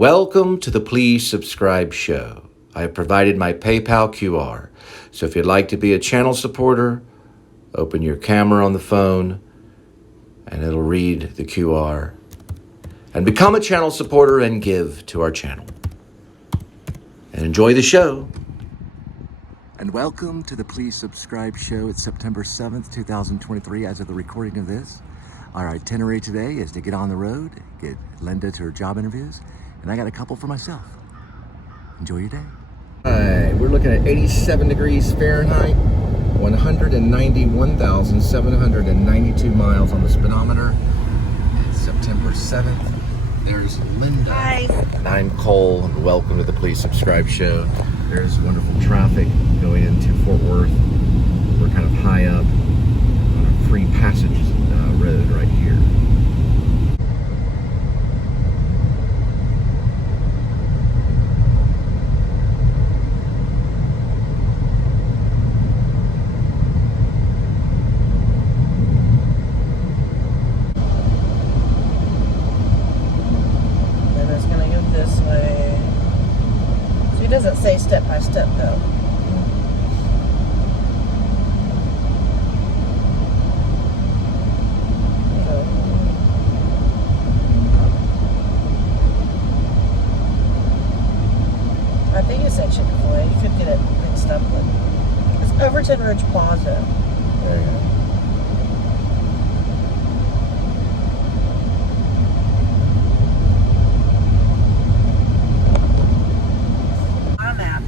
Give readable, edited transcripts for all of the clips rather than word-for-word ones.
Welcome to the Please Subscribe show. I have provided my PayPal QR, so if you'd like to be a channel supporter, open your camera on the phone and it'll read the QR. And become a channel supporter and give to our channel. And enjoy the show. And welcome to the Please Subscribe show. It's September 7th, 2023 as of the recording of this. Our itinerary today is to get on the road, get Linda to her job interviews, and I got a couple for myself. Enjoy your day. All right, we're looking at 87 degrees Fahrenheit, 191,792 miles on the speedometer. It's September 7th. There's Linda. Hi. And I'm Cole, and welcome to the Please Subscribe show. There's wonderful traffic going into Fort Worth. We're kind of high up on a free passage road right here. It doesn't say step by step though. I think it said Chick-fil-A. You could get it mixed up with. It's Overton Ridge Plaza. There you go.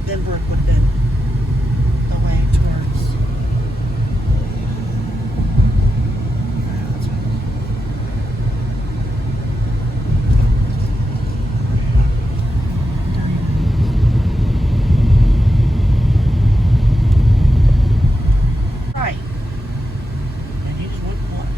Then Brook would have been the way towards. Right. And you just went left.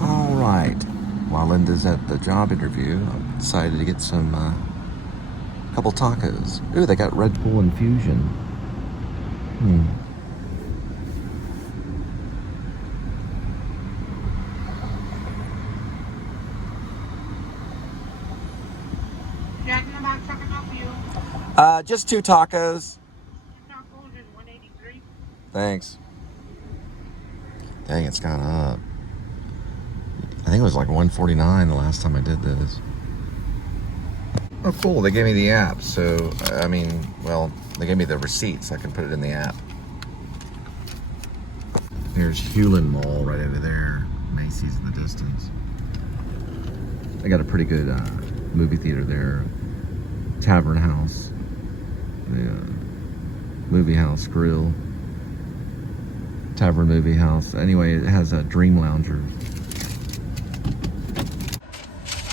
All right. While Linda's at the job interview, I decided to get some couple tacos. Ooh, they got Red Bull infusion. Jack in the Box, I can help you. Just 2 tacos. Tacos is $183. Thanks. Dang, it's gone up. I think it was like $149 the last time I did this. Oh, cool. They gave me the app. So, I mean, well, they gave me the receipt so I can put it in the app. There's Hewlin Mall right over there. Macy's in the distance. They got a pretty good movie theater there. Tavern House. The Movie House Grill. Tavern Movie House. Anyway, it has a Dream Lounger.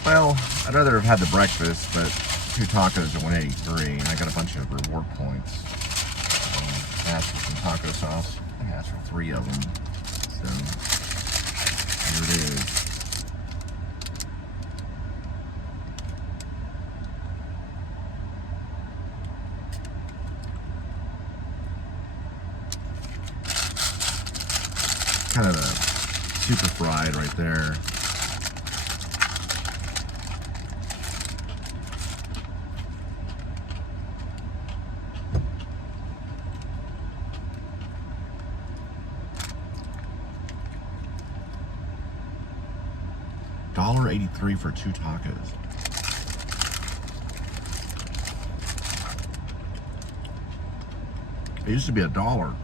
Well, I'd rather have had the breakfast, but 2 tacos at $183, and I got a bunch of reward points. I asked for some taco sauce. I asked for 3 of them. So, here it is. Kind of a super fried right there. $1.83 for 2 tacos. It used to be $1.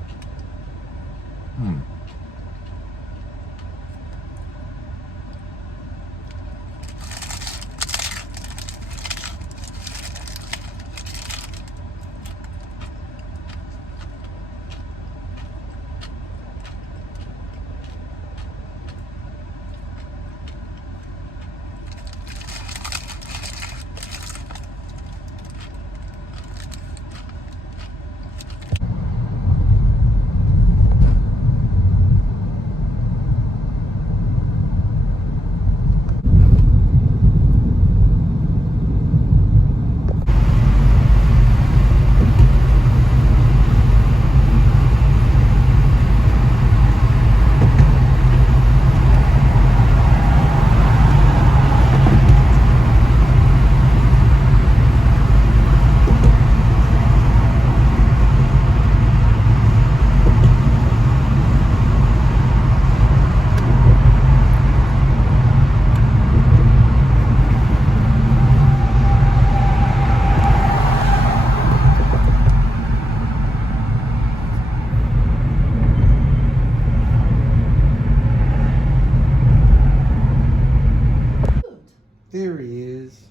There he is.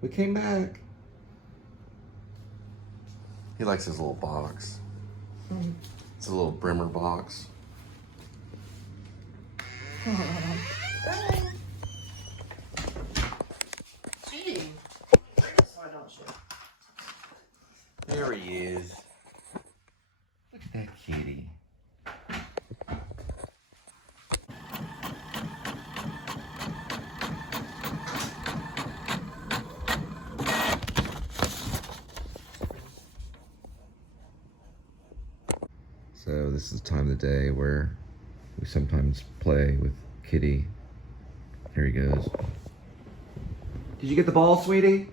We came back. He likes his little box. It's a little brimmer box. Cheating. Why don't you? There he is. Look at that kitty. So this is the time of the day where we sometimes play with Kitty. Here he goes. Did you get the ball, sweetie?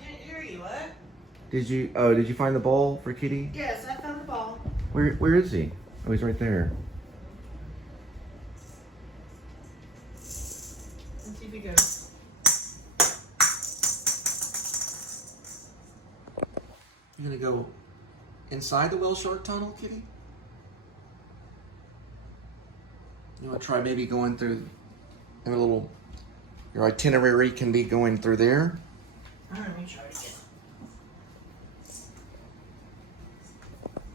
Can't hear you, what? Did you find the ball for Kitty? Yes, I found the ball. Where is he? Oh, he's right there. Let's see if he goes. You gonna go inside the whale shark tunnel, Kitty? You wanna try maybe going through your itinerary can be going through there? All right, let me try it again.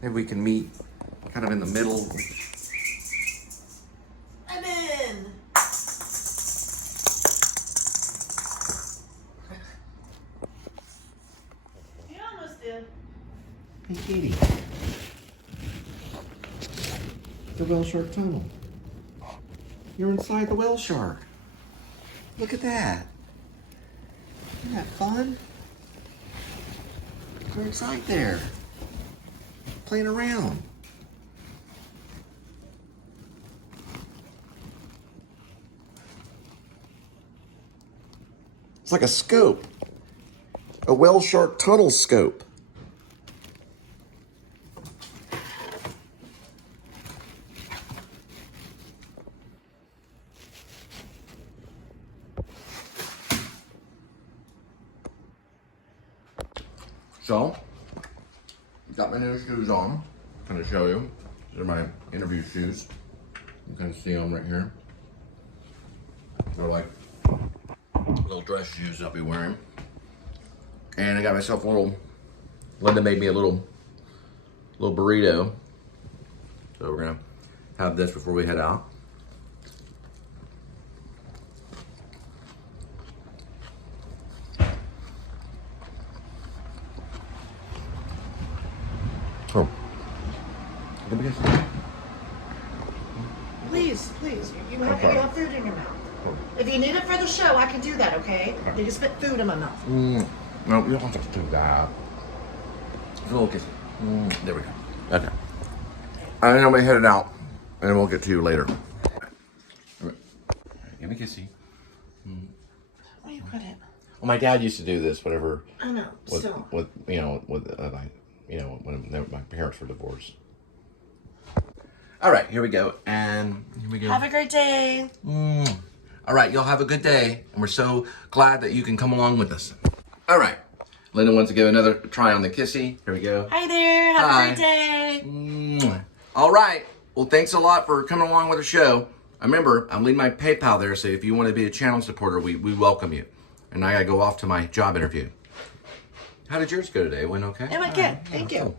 Maybe we can meet kind of in the middle. I'm in. You almost did. Hey, Kitty. The whale shark tunnel. You're inside the whale shark. Look at that. Isn't that fun? You're inside there. Playing around. It's like a scope. A whale shark tunnel scope. So, got my new shoes on. I'm going to show you. These are my interview shoes. You can see them right here. They're like little dress shoes I'll be wearing. And I got myself a little, Linda made me a little burrito. So we're going to have this before we head out. Oh. Please, you have food in your mouth. If you need it for the show, I can do that, okay? You can spit food in my mouth. No, you don't have to do that. It's a little kiss. There we go. Okay. I'm gonna head it out, and we'll get to you later. Give me a kissy. Where do you put it? Well, my dad used to do this, whatever. I know. When my parents were divorced. All right, here we go. And here we go. Have a great day. All right, y'all have a good day. And we're so glad that you can come along with us. All right. Linda wants to give another try on the kissy. Here we go. Hi there. Have Hi. a great day. All right. Well, thanks a lot for coming along with the show. Remember, I'm leaving my PayPal there, so if you want to be a channel supporter, we welcome you. And I got to go off to my job interview. How did yours go today? It went okay? It went good. Thank you. Cool.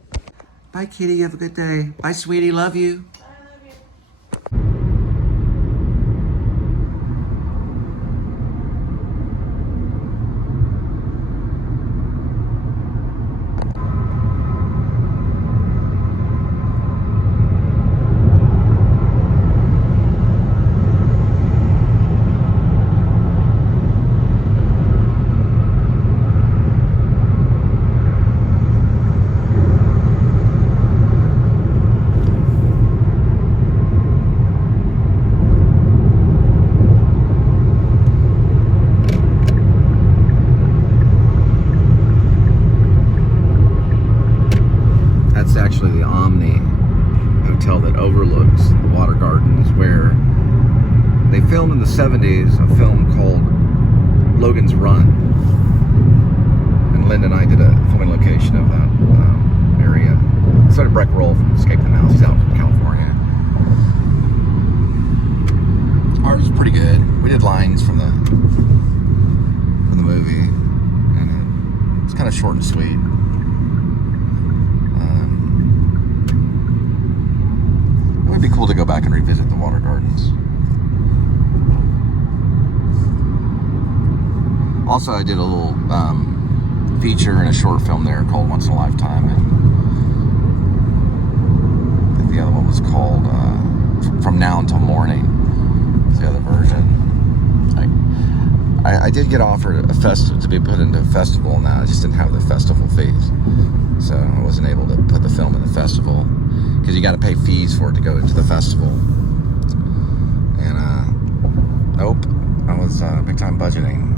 Bye, kitty. Have a good day. Bye, sweetie. Love you. Actually the Omni hotel that overlooks the water gardens, where they filmed in the 70s a film called Logan's Run, and Linda and I did a filming location of that area. So did Breck Roll from Escape the Mouse. He's out in California. Ours is pretty good. We did lines from the movie, and it's kind of short and sweet. It would be cool to go back and revisit the water gardens. Also, I did a little feature and a short film there called Once in a Lifetime, and I think the other one was called From Now Until Morning. It's the other version. I did get offered a festival to be put into a festival, and I just didn't have the festival fees, so I wasn't able to put the film in the festival. Because you got to pay fees for it to go into the festival. And, nope, I was big time budgeting.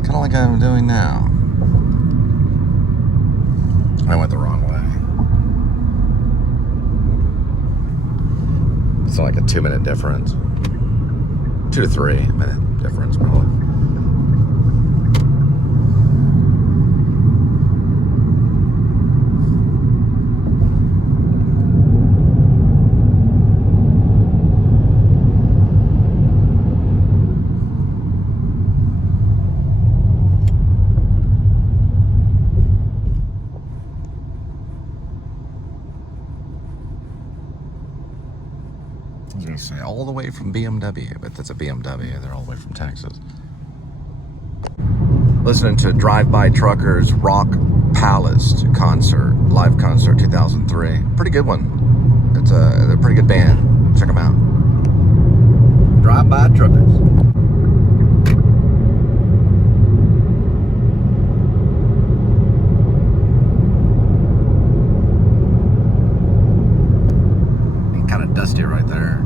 Kind of like I'm doing now. I went the wrong way. It's like a 2-minute difference. 2 to 3 minute difference, probably. I was going to say all the way from BMW, but that's a BMW. They're all the way from Texas. Listening to Drive-By Truckers Rock Palace concert, live concert 2003. Pretty good one. They're a pretty good band. Check them out. Drive-By Truckers. Kind of dusty right there.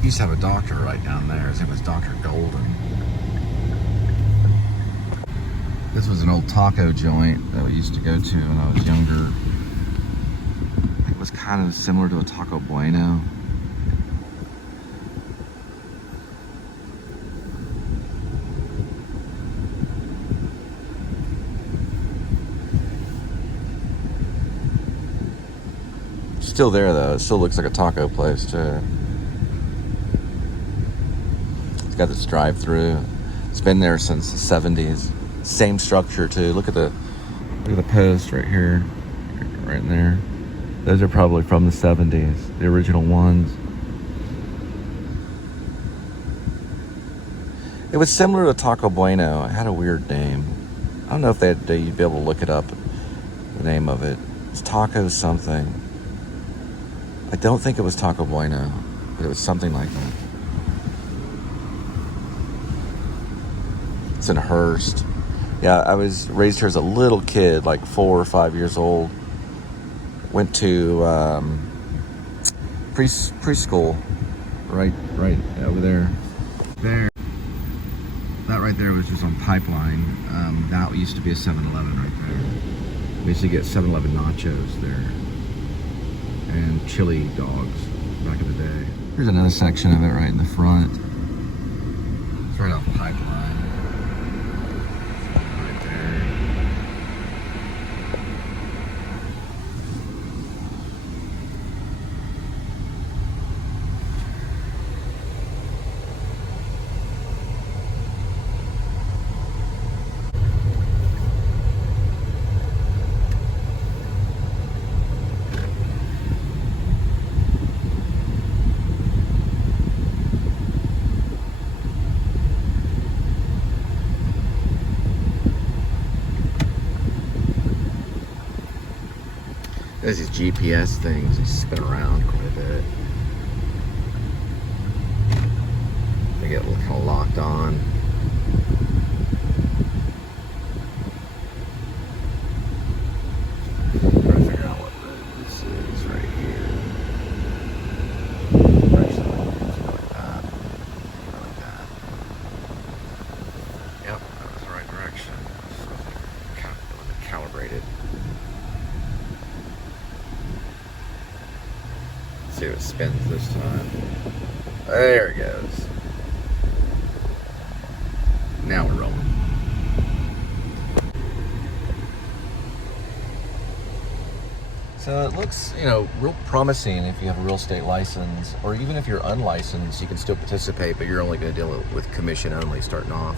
Used to have a doctor right down there. His name was Dr. Golden. This was an old taco joint that we used to go to when I was younger. I think it was kind of similar to a Taco Bueno. Still there though. It still looks like a taco place too. Got this drive-through. It's been there since the 70s. Same structure too. Look at the post right here, right in there. Those are probably from the 70s, the original ones. It was similar to Taco Bueno. It had a weird name. I don't know if you'd be able to look it up, the name of it. It's Taco something. I don't think it was Taco Bueno, but it was something like that. It's in Hurst. Yeah, I was raised here as a little kid, like 4 or 5 years old. Went to preschool right over there. That right there was just on Pipeline. That used to be a 7-Eleven right there. We used to get 7-Eleven nachos there and chili dogs back in the day. Here's another section of it right in the front. It's right off Pipeline. Right there. There's these GPS things, they spin around quite a bit. They get kind of locked on. I'm trying to figure out what this is right here. Actually, like that. Like that. Yep, that was the right direction. So kind of calibrated. See if it spins this time. There it goes. Now we're rolling. So it looks, real promising if you have a real estate license, or even if you're unlicensed, you can still participate, but you're only going to deal with commission only starting off.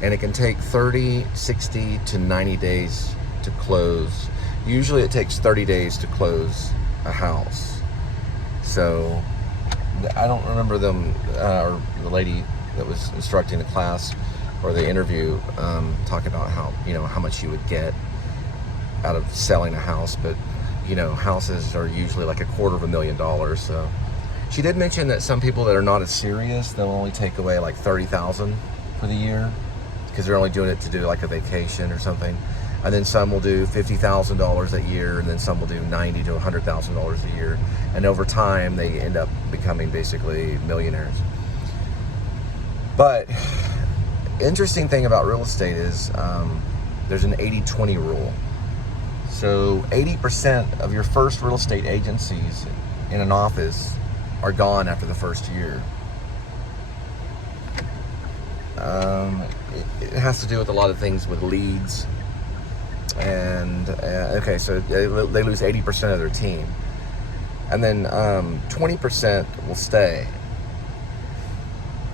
And it can take 30, 60 to 90 days to close. Usually it takes 30 days to close a house. So I don't remember them, or the lady that was instructing the class or the interview, talk about how much you would get out of selling a house, but houses are usually like $250,000. So she did mention that some people that are not as serious, they'll only take away like $30,000 for the year because they're only doing it to do like a vacation or something. And then some will do $50,000 a year, and then some will do $90,000 to $100,000 a year. And over time, they end up becoming basically millionaires. But interesting thing about real estate is there's an 80-20 rule. So 80% of your first real estate agencies in an office are gone after the first year. It has to do with a lot of things with leads. And okay, so they lose 80% of their team, and then 20% will stay,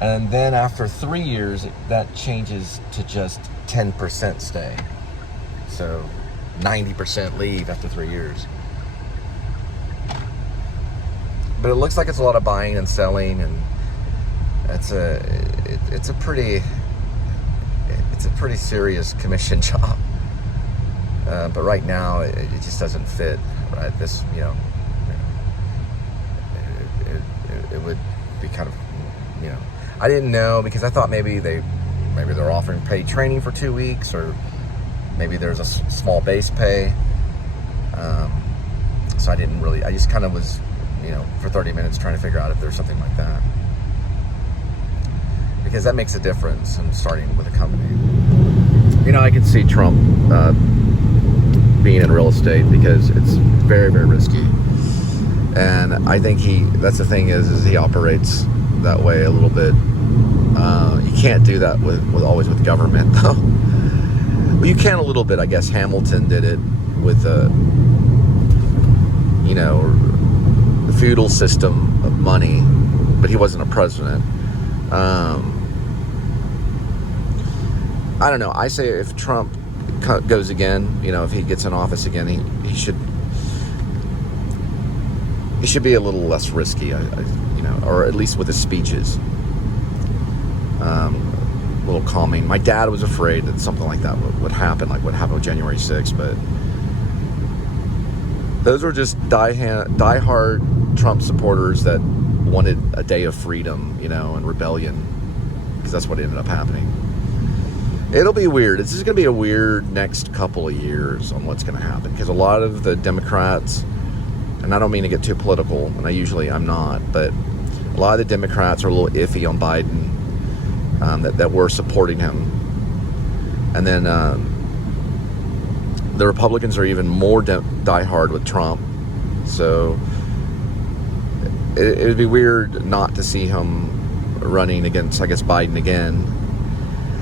and then after 3 years that changes to just 10% stay. So 90% leave after 3 years. But it looks like it's a lot of buying and selling, and it's a pretty serious commission job. But right now, it just doesn't fit. Right, this it would be kind of I didn't know, because I thought maybe they're offering paid training for 2 weeks, or maybe there's a small base pay. So I didn't really. I just kind of was for 30 minutes trying to figure out if there's something like that, because that makes a difference in starting with a company. I could see Trump being in real estate because it's very, very risky. And I think that's the thing is he operates that way a little bit. You can't do that with always with government, though. Well, you can a little bit. I guess Hamilton did it with the feudal system of money, but he wasn't a president. I don't know. I say if Trump goes again, if he gets in office again, he should be a little less risky, or at least with his speeches, a little calming. My dad was afraid that something like that would happen, like what happened with January 6th, but those were just diehard Trump supporters that wanted a day of freedom, and rebellion, because that's what ended up happening. It'll be weird. This is going to be a weird next couple of years on what's going to happen, because a lot of the Democrats, and I don't mean to get too political, and I'm not, but a lot of the Democrats are a little iffy on Biden, that were supporting him. And then the Republicans are even more diehard with Trump. So it would be weird not to see him running against, I guess, Biden again.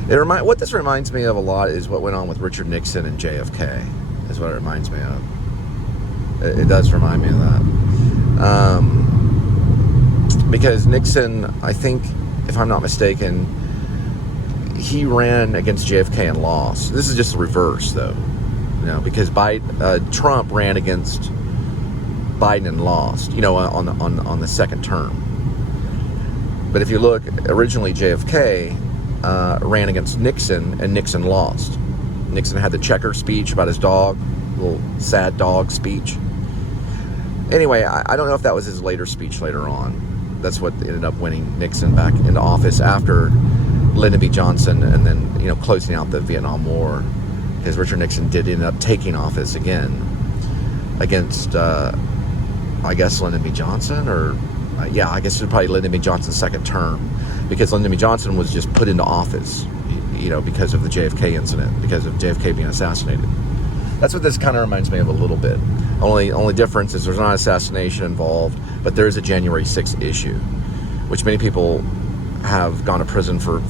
What this reminds me of a lot is what went on with Richard Nixon and JFK, is what it reminds me of. It does remind me of that. Because Nixon, I think, if I'm not mistaken, he ran against JFK and lost. This is just the reverse, though, because Trump ran against Biden and lost, on the second term. But if you look, originally JFK ran against Nixon, and Nixon lost. Nixon had the checker speech about his dog, little sad dog speech. Anyway, I don't know if that was his later speech later on. That's what ended up winning Nixon back into office after Lyndon B. Johnson, and then, closing out the Vietnam War, because Richard Nixon did end up taking office again against, I guess, Lyndon B. Johnson, or, I guess it was probably Lyndon B. Johnson's second term, because Lyndon B. Johnson was just put into office, because of the JFK incident, because of JFK being assassinated. That's what this kind of reminds me of a little bit. Only difference is there's not assassination involved, but there is a January 6th issue, which many people have gone to prison for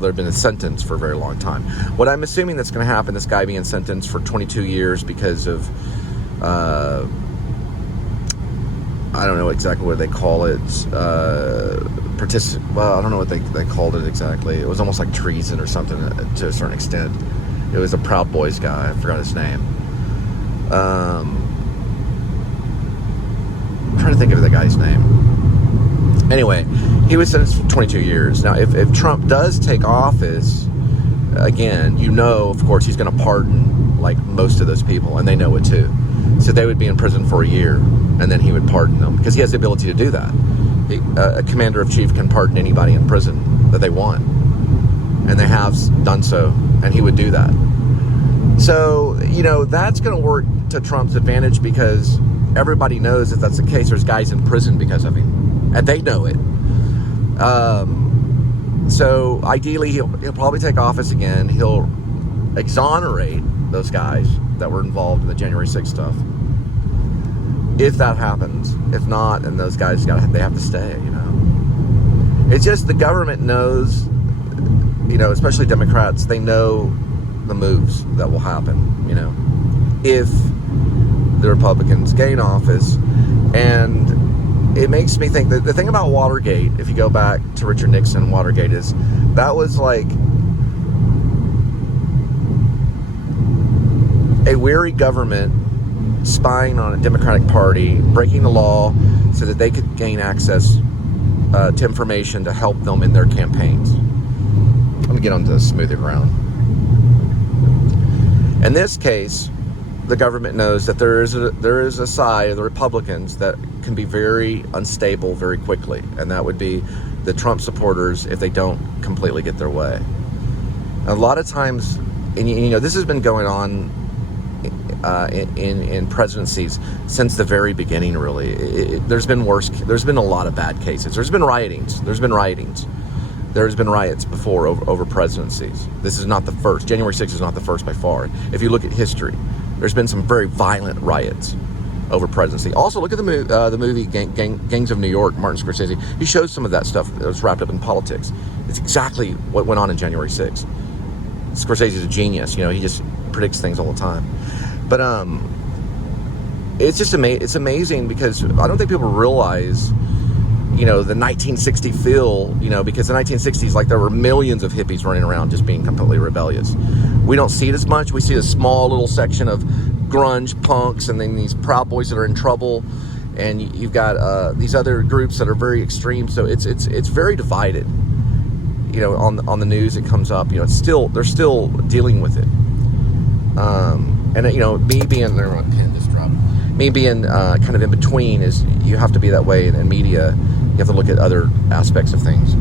they've been sentenced for a very long time. What I'm assuming that's going to happen, this guy being sentenced for 22 years because of, I don't know exactly what they call it, I don't know what they called it exactly. It was almost like treason or something to a certain extent. It was a Proud Boys guy, I forgot his name. I'm trying to think of the guy's name. Anyway, he was sentenced for 22 years. Now, if Trump does take office, again, of course, he's going to pardon, like, most of those people, and they know it too. So they would be in prison for a year, and then he would pardon them, because he has the ability to do that. A commander-in-chief can pardon anybody in prison that they want, and they have done so, and he would do that. So, that's going to work to Trump's advantage, because everybody knows if that's the case, there's guys in prison because of him. And they know it. So ideally, he'll probably take office again. He'll exonerate those guys that were involved in the January 6th stuff. If that happens. If not, then those guys they have to stay, It's just the government knows, especially Democrats, they know the moves that will happen, if the Republicans gain office. And it makes me think that the thing about Watergate, if you go back to Richard Nixon, Watergate, is that was like a weary government spying on a Democratic Party, breaking the law so that they could gain access to information to help them in their campaigns. Let me get onto smoother ground. In this case, the government knows that there is a side of the Republicans that can be very unstable very quickly, and that would be the Trump supporters if they don't completely get their way. A lot of times, and this has been going on in presidencies since the very beginning. Really, there's been a lot of bad cases. There's been riotings. There's been riots before over presidencies. This is not the first. January 6th is not the first by far. If you look at history, there's been some very violent riots over presidency. Also, look at the movie Gangs of New York, Martin Scorsese. He shows some of that stuff that was wrapped up in politics. It's exactly what went on in January 6th. Scorsese's a genius. He just predicts things all the time. But it's just it's amazing, because I don't think people realize, the 1960 feel, because the 1960s, like, there were millions of hippies running around just being completely rebellious. We don't see it as much. We see a small little section of grunge punks, and then these Proud Boys that are in trouble, and you've got these other groups that are very extreme. So it's very divided. On the news it comes up. They're still dealing with it. And me being there, my pen just dropped. me being kind of in between is you have to be that way in media. You have to look at other aspects of things.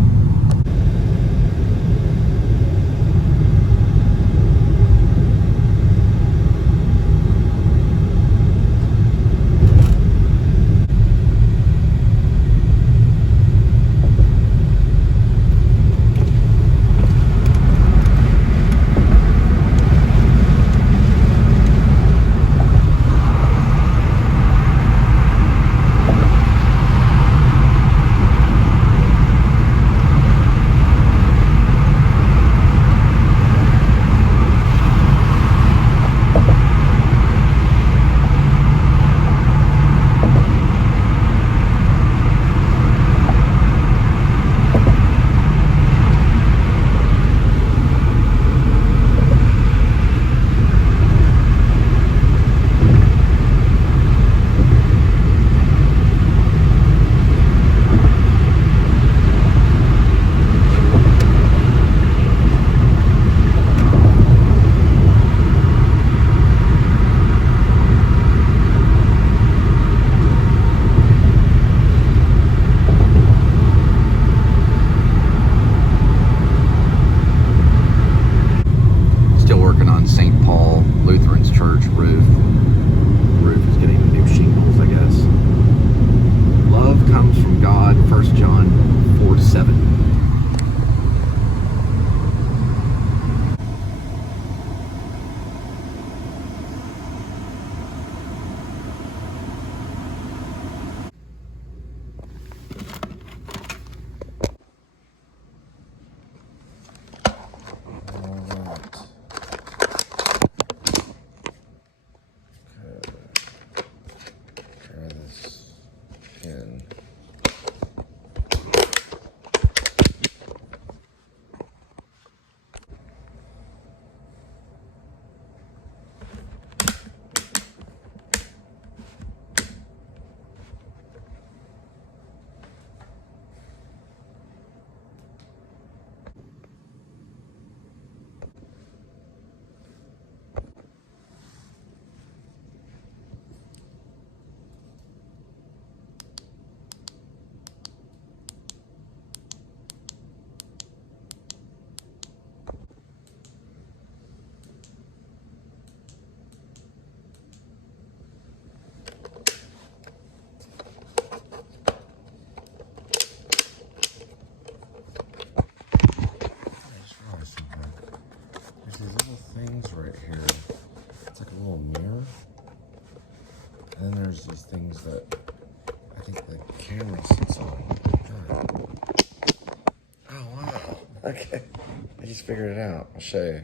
Right here, it's like a little mirror, and then there's these things that I think the camera sits on. Oh wow, okay, I just figured it out. I'll show you.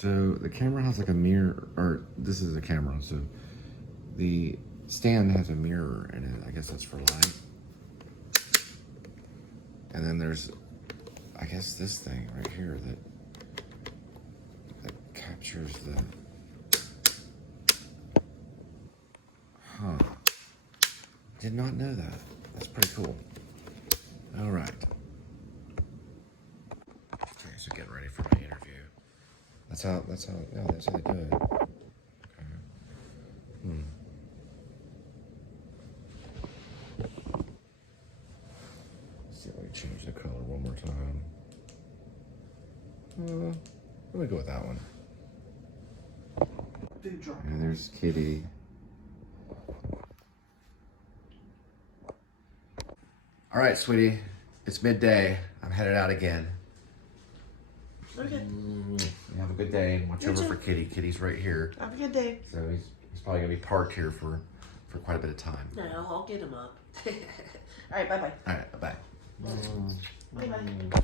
So the camera has like a mirror, or this is a camera, so the stand has a mirror in it. I guess that's for light. And then there's, I guess, this thing right here that captures the, did not know that. That's pretty cool. All right. Okay, so getting ready for my interview. That's how they do it. Okay. Let's see if I can change the color one more time. Let me go with that one. And there's Kitty. All right, sweetie, it's midday. I'm headed out again. Okay. Have a good day. Watch over for Kitty. Kitty's right here. Have a good day. So he's probably gonna be parked here for quite a bit of time. No, I'll get him up. All right, bye-bye. All right, bye-bye. Bye-bye.